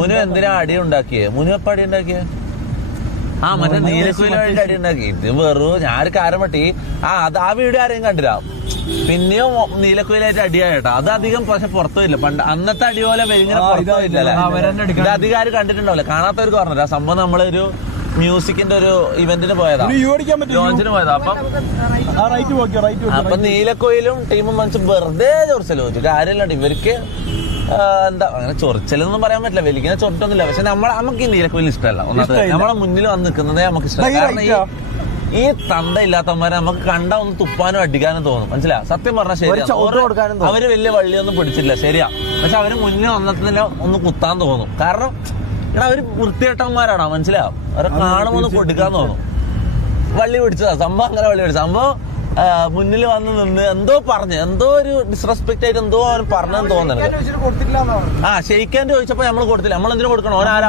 മുനു എന്തിനാ അടി ഉണ്ടാക്കിയേ? മുനു എപ്പ അടി ഉണ്ടാക്കിയേ? ആ മറ്റേ നീലക്കുയിലായിട്ട് അടി ഉണ്ടാക്കി. ഇത് വെറു ഞാൻ കാരം പറ്റി. അത് ആ വീഡിയോ ആരെയും കണ്ടില്ല. പിന്നെയും നീലക്കുയിലായിട്ട് അടിയായിട്ടാ. അത് അധികം പക്ഷെ പുറത്തുമില്ല. പണ്ട് അന്നത്തെ അടി പോലെ ഇങ്ങനെ പുറത്തുമില്ലല്ലേ. ഇത് അധികം ആരും കണ്ടിട്ടുണ്ടാവില്ല. കാണാത്തവർക്ക് പറഞ്ഞില്ല. ആ സംഭവം നമ്മളൊരു മ്യൂസിക്കിന്റെ ഒരു ഇവന്റിന് പോയതാ, ലോഞ്ചിന് പോയതാ. അപ്പൊ നീലക്കോയിലും ടീമും മനസ്സിൽ വെറുതെ ചൊറിച്ചല് ചോദിച്ചു. കാര്യമില്ലാണ്ട് ഇവർക്ക് എന്താ അങ്ങനെ ചൊറിച്ചലൊന്നും പറയാൻ പറ്റില്ല. വലിങ്ങനെ ചൊറിട്ടൊന്നുമില്ല. പക്ഷെ നമുക്ക് ഈ നീലക്കോയിൽ ഇഷ്ടമല്ല. ഒന്നാമത്തെ നമ്മളെ മുന്നിൽ വന്ന് നിൽക്കുന്നതേ നമുക്ക് ഇഷ്ടമല്ല. കാരണം ഈ തന്ത ഇല്ലാത്തവന്മാരെ നമുക്ക് കണ്ട ഒന്ന് തുപ്പാനും അടിക്കാനും തോന്നും. മനസ്സിലാ? സത്യം പറഞ്ഞാൽ ശരിയാ. അവര് വലിയ വള്ളിയൊന്നും പിടിച്ചില്ല, ശരിയാ. പക്ഷെ അവര് മുന്നിൽ വന്നതിന് ഒന്ന് കുത്താൻ തോന്നും. കാരണം അവര് വൃത്തികെട്ടന്മാരാണോ? മനസ്സിലാവും. അവരെ കാണുമ്പോൾ ഒന്ന് കൊടുക്കാൻ തോന്നും. വള്ളി പിടിച്ചതാ സംഭവം. അങ്ങനെ വള്ളി പിടിച്ച സംഭവം മുന്നിൽ വന്ന് നിന്ന് എന്തോ പറഞ്ഞ്, എന്തോ ഒരു ഡിസ്റെസ്പെക്ട് ആയിട്ട് എന്തോ അവൻ പറഞ്ഞെന്ന് തോന്നുന്നു. ഷെയ്ക്കാൻ്റെ ചോദിച്ചപ്പോ നമ്മൾ കൊടുത്തില്ല. നമ്മൾ എന്തിനു കൊടുക്കണം? ഓനാരാ?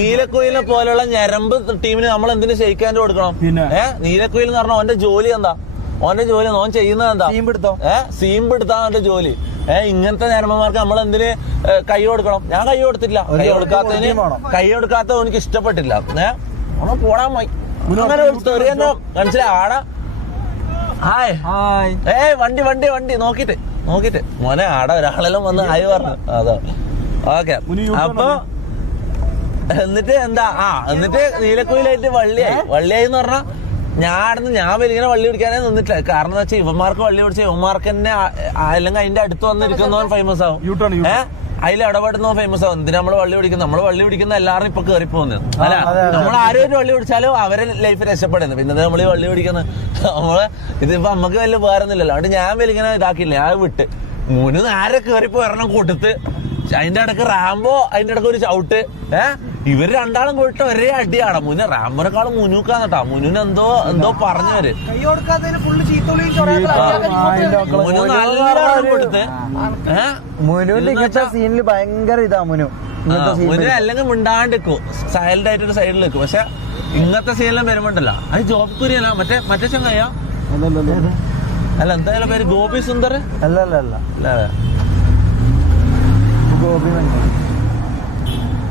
നീലക്കോയിലിനെ പോലുള്ള ഞരമ്പ് ടീമിന് നമ്മൾ എന്തിനു ഷെയ്ക്കാൻ്റെ കൊടുക്കണം? നീലക്കോയിൽ എന്ന് പറഞ്ഞാൽ ഓന്റെ ജോലി എന്താ? ഓന്റെ ജോലി ഓൻ ചെയ്യുന്നത് എന്താ? സീം പിടുത്താ അവന്റെ ജോലി. ഇങ്ങനത്തെ ഞരമ്പന്മാർക്ക് നമ്മൾ എന്തിന് കൈ കൊടുക്കണം? ഞാൻ കൈ കൊടുത്തില്ല. കൈ കൊടുക്കാത്ത എനിക്ക് ഇഷ്ടപ്പെട്ടില്ല. ഓണം പോടാൻ പോയി. അങ്ങനെ ഒരു സ്റ്റോറി തന്നെ മനസ്സിലായി. ആടാ ഹായ് വണ്ടി വണ്ടി വണ്ടി നോക്കിട്ട് മോനെ ആടെ ഒരാളെല്ലാം വന്ന് ഹായ് പറഞ്ഞു. അതാ ഓക്കെ. അപ്പൊ എന്നിട്ട് എന്താ എന്നിട്ട് നീലക്കുയിലായിട്ട് വള്ളിയായി എന്ന് പറഞ്ഞാ ഞാൻ വലിയ വള്ളി പിടിക്കാനേ നിന്നിട്ടില്ല. കാരണം എന്താ വെച്ചാൽ ഇവന്മാർക്ക് വള്ളി പിടിച്ച ഇവന്മാർക്ക് തന്നെ അല്ലെങ്കിൽ അതിന്റെ അടുത്ത് വന്നിരിക്കുന്നവൻ ഫേമസ് ആവും. അതിൽ ഇടപെടുന്നവൻ ഫേമസ് ആവും. എന്തിനാ നമ്മള് വള്ളി പിടിക്കുന്നത്? നമ്മള് വള്ളി പിടിക്കുന്ന എല്ലാവരും ഇപ്പൊ കയറി പോകുന്നത് അല്ല. നമ്മൾ ആരും ഒരു വള്ളി പിടിച്ചാലും അവരെ ലൈഫ് രക്ഷപ്പെടുന്നത്. പിന്നെ നമ്മൾ ഈ വള്ളി പിടിക്കുന്നത് നമ്മള് ഇതിപ്പോ നമുക്ക് വലിയ വേറൊന്നുമില്ലല്ലോ. അതുകൊണ്ട് ഞാൻ വലിങ്ങനെ ഇതാക്കിയില്ല. ഞാൻ വിട്ട് മുന്നു നേരെ കയറിപ്പോ ഒരെണ്ണം കൊടുത്ത് അതിന്റെ ഇടക്ക് റാംബോ അതിന്റെ ഇടക്ക് ഒരു ചവിട്ട്. ഇവര് രണ്ടാളും പോയിട്ട് ഒരേ അടിയാണ്. മുന്നേ റാംബോനെക്കാളും മുനുക്കാന്നട്ടാ. മുനുന് എന്തോ പറഞ്ഞവര് മുനു നല്ല കൊടുത്ത് സീനില് ഭയങ്കര ഇതാ മുനു. മുനു അല്ലെങ്കിൽ മിണ്ടാണ്ടിരിക്കും, സൈലന്റ് ആയിട്ടൊരു സൈഡിൽ നിൽക്കും. പക്ഷെ ഇങ്ങനത്തെ സീനിലും വരുമ്പോണ്ടല്ല അത് ജോബ് കുര്യല്ല. മറ്റേ ചങ്ങായ അല്ല എന്തായാലും പേര് ഗോപി സുന്ദർ അല്ല അല്ല ഗോപി